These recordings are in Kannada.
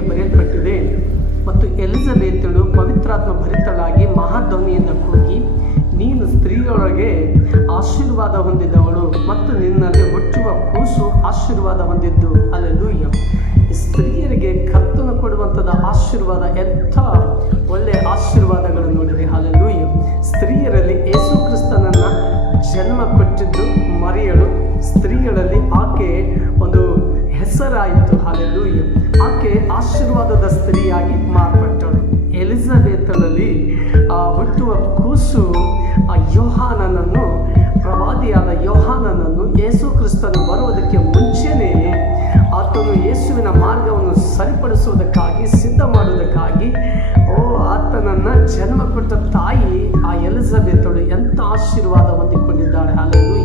ಹೇಗೆ ಬರೆಯಲ್ಪಟ್ಟಿದೆ. ಮತ್ತು ಎಲಿಜಬೇತಳು ಪವಿತ್ರಾತ್ಮ ಭರಿತಳಾಗಿ ಮಹಾಧ್ವನಿಯಿಂದ ಕೂಗಿ, ನೀನು ಸ್ತ್ರೀಯೊಳಗೆ ಆಶೀರ್ವಾದ ಹೊಂದಿದವಳು ಮತ್ತು ನಿನ್ನಲ್ಲಿ ಹುಟ್ಟುವ ಕೂಸು ಆಶೀರ್ವಾದ ಹೊಂದಿದ್ದು. ಅಲ್ಲೆಲ್ಲೂಯ್ಯ ಸ್ತ್ರೀಯರಿಗೆ ಕರ್ತನು ಕೊಡುವಂಥದ್ದು ಆಶೀರ್ವಾದ ಎಂಥ ಸ್ತ್ರೀಯಾಗಿ ಮಾರ್ಪಟ್ಟಳು ಎಲಿಜಬೆತಳಲ್ಲಿ ಆ ಹುಟ್ಟುವ ಕೂಸು, ಆ ಯೋಹಾನನನ್ನು, ಪ್ರವಾದಿಯಾದ ಯೋಹಾನನನ್ನು ಯೇಸು ಕ್ರಿಸ್ತನು ಬರುವುದಕ್ಕೆ ಮುಂಚೆನೇ ಆತನು ಯೇಸುವಿನ ಮಾರ್ಗವನ್ನು ಸರಿಪಡಿಸುವುದಕ್ಕಾಗಿ, ಸಿದ್ಧ ಮಾಡುವುದಕ್ಕಾಗಿ, ಓ, ಆತನನ್ನ ಜನ್ಮ ಕೊಟ್ಟ ತಾಯಿ ಆ ಎಲಿಜಬೆತ್ಳು ಎಂಥ ಆಶೀರ್ವಾದ ಹೊಂದಿಕೊಂಡಿದ್ದಾಳೆ. ಅಲ್ಲೂ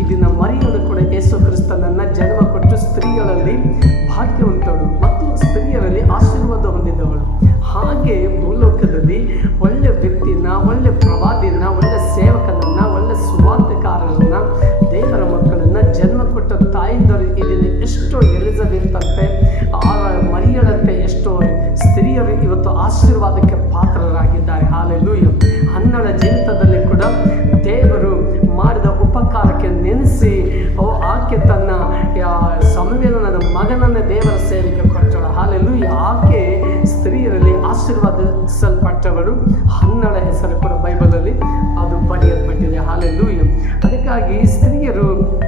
ಇದನ್ನ ಮರಿಯಲು ಕೂಡ ಯೇಸು ಕ್ರಿಸ್ತನನ್ನು ಜನ್ಮ ಆಶೀರ್ವಾದಕ್ಕೆ ಪಾತ್ರರಾಗಿದ್ದಾರೆ. ಹಾಲೆಲ್ಲೂ ಹನ್ನಳ ಜೀವಿತದಲ್ಲಿ ಕೂಡ ದೇವರು ಮಾಡಿದ ಉಪಕಾರಕ್ಕೆ ನೆನೆಸಿ, ಓ, ಆಕೆ ತನ್ನ ಸಂವೇದನದ ಮಗನನ್ನ ದೇವರ ಸೇವೆಗೆ ಕೊಟ್ಟಳು. ಹಾಲೆಲ್ಲೂ ಆಕೆ ಸ್ತ್ರೀಯರಲ್ಲಿ ಆಶೀರ್ವಾದಿಸಲ್ಪಟ್ಟವರು. ಹನ್ನಳ ಹೆಸರು ಕೂಡ ಬೈಬಲಲ್ಲಿ ಅದು ಪಡೆಯಲ್ಪಟ್ಟಿದೆ ಹಾಲೆಲ್ಲೂ ಅದಕ್ಕಾಗಿ ಸ್ತ್ರೀಯರು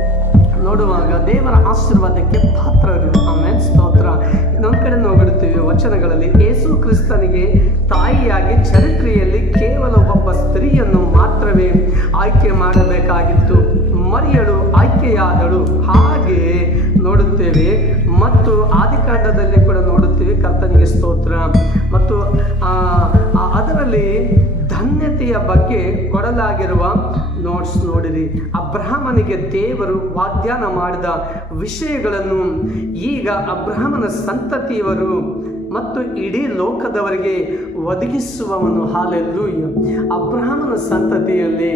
ನೋಡುವಾಗ ದೇವರ ಆಶೀರ್ವಾದಕ್ಕೆ ಪಾತ್ರರು. ಆಮೇಲೆ ಸ್ತೋತ್ರ. ಇನ್ನೊಂದು ಕಡೆ ನೋಡುತ್ತೀವಿ ವಚನಗಳಲ್ಲಿ. ಯೇಸು ತಾಯಿಯಾಗಿ ಚರಿತ್ರೆಯಲ್ಲಿ ಕೇವಲ ಒಬ್ಬ ಸ್ತ್ರೀಯನ್ನು ಮಾತ್ರವೇ ಆಯ್ಕೆ ಮಾಡಬೇಕಾಗಿತ್ತು. ಮರಿಯಳು ಆಯ್ಕೆಯಾದಳು. ಹಾಗೆ ನೋಡುತ್ತೇವೆ. ಮತ್ತು ಆದಿಕಾಂಡದಲ್ಲಿ ಕೂಡ ನೋಡುತ್ತೇವೆ. ಕರ್ತನಿಗೆ ಸ್ತೋತ್ರ. ಮತ್ತು ಅದರಲ್ಲಿ ಧನ್ಯತೆಯ ಬಗ್ಗೆ ಕೊಡಲಾಗಿರುವ ನೋಟ್ಸ್ ನೋಡಿರಿ. ಅಬ್ರಾಹ್ಮನಿಗೆ ದೇವರು ವಾಗ್ದಾನ ಮಾಡಿದ ವಿಷಯಗಳನ್ನು ಈಗ ಅಬ್ರಾಹ್ಮನ ಸಂತತಿಯವರು ಮತ್ತು ಇಡೀ ಲೋಕದವರಿಗೆ ಒದಗಿಸುವವನು ಹಾಲೆಲ್ಲೂ ಅಬ್ರಹಾಮನ ಸಂತತಿಯಲ್ಲಿ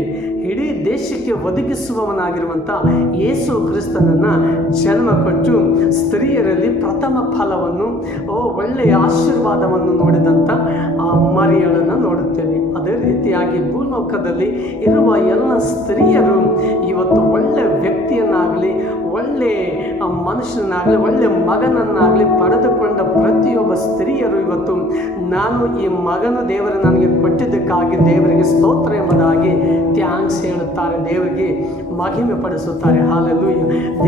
ಇಡೀ ದೇಶಕ್ಕೆ ಒದಗಿಸುವವನಾಗಿರುವಂಥ ಯೇಸು ಕ್ರಿಸ್ತನನ್ನು ಜನ್ಮ ಕೊಟ್ಟು ಸ್ತ್ರೀಯರಲ್ಲಿ ಪ್ರಥಮ ಫಲವನ್ನು ಒಳ್ಳೆಯ ಆಶೀರ್ವಾದವನ್ನು ನೋಡಿದಂಥ ಆ ಮರಿಯಳನ್ನು ನೋಡುತ್ತೇವೆ. ಅದೇ ರೀತಿಯಾಗಿ ಭೂಲೋಕದಲ್ಲಿ ಇರುವ ಎಲ್ಲ ಸ್ತ್ರೀಯರು ಇವತ್ತು ಒಳ್ಳೆಯ ವ್ಯಕ್ತಿಯನ್ನಾಗಲಿ, ಒಳ್ಳೆ ಮನುಷ್ಯನಾಗಲಿ ಒಳ್ಳೆ ಮಗನನ್ನಾಗಲಿ ಪಡೆದುಕೊಂಡ ಪ್ರತಿಯೊಬ್ಬ ಸ್ತ್ರೀಯರು ಇವತ್ತು, ನಾನು ಈ ಮಗನು ದೇವರು ನನಗೆ ಕೊಟ್ಟಿದ್ದಕ್ಕಾಗಿ ದೇವರಿಗೆ ಸ್ತೋತ್ರ ಎಂಬುದಾಗಿ ಥ್ಯಾಂಕ್ಸ್ ಹೇಳುತ್ತಾರೆ, ದೇವರಿಗೆ ಮಹಿಮೆ ಪಡಿಸುತ್ತಾರೆ. ಹಾಲೆಲ್ಲೂ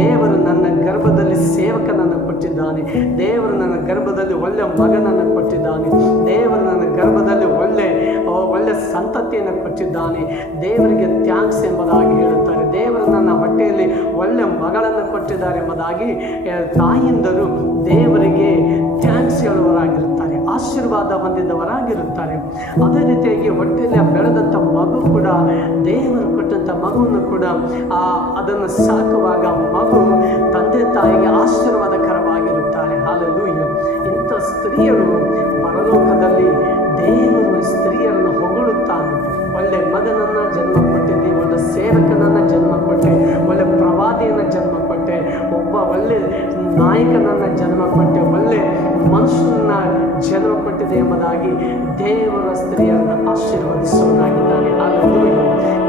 ದೇವರು ನನ್ನ ಗರ್ಭದಲ್ಲಿ ಸೇವಕನನ್ನು ಕೊಟ್ಟಿದ್ದಾನೆ. ದೇವರು ನನ್ನ ಗರ್ಭದಲ್ಲಿ ಒಳ್ಳೆ ಮಗನನ್ನು ಕೊಟ್ಟಿದ್ದಾನೆ. ದೇವರು ನನ್ನ ಗರ್ಭದಲ್ಲಿ ಒಳ್ಳೆ ಒಳ್ಳೆ ಸಂತತಿಯನ್ನು ಕೊಟ್ಟಿದ್ದಾನೆ. ದೇವರಿಗೆ ಥ್ಯಾಂಕ್ಸ್ ಎಂಬುದಾಗಿ ಹೇಳುತ್ತಾರೆ ನನ್ನ ಹೊಟ್ಟೆಯಲ್ಲಿ ಒಳ್ಳೆ ಮಗಳನ್ನು ಕೊಟ್ಟಿದ್ದಾರೆ ಎಂಬುದಾಗಿ ತಾಯಿಂದರು ದೇವರಿಗೆ ಥ್ಯಾಂಕ್ಸ್ ಹೇಳುವರಾಗಿರುತ್ತಾರೆ ಆಶೀರ್ವಾದ ಹೊಂದಿದವರಾಗಿರುತ್ತಾರೆ. ಅದೇ ರೀತಿಯಾಗಿ ಹೊಟ್ಟೆಯಲ್ಲಿ ಬೆಳೆದಂಥ ಮಗು ಕೂಡ, ದೇವರು ಕೊಟ್ಟಂಥ ಮಗುವನ್ನು ಕೂಡ ಅದನ್ನು ಸಾಕುವಾಗ ಮಗು ತಂದೆ ತಾಯಿಗೆ ಆಶೀರ್ವಾದಕರವಾಗಿರುತ್ತಾರೆ ನಾಯಕನನ್ನ ಜನ್ಮ ಕೊಟ್ಟೆ ಒಳ್ಳೆ ಮನುಷ್ಯನನ್ನ ಜನ್ಮ ಕೊಟ್ಟಿದೆ ಎಂಬುದಾಗಿ ದೇವರ ಸ್ತ್ರೀಯನ್ನು ಆಶೀರ್ವದಿಸುವನಾಗಿದ್ದಾನೆ ಆಗ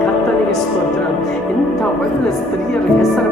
ಕರ್ತನಿಗೆ ಸ್ತೋತ್ರ. ಇಂಥ ಒಳ್ಳೆ ಸ್ತ್ರೀಯರ ಹೆಸರು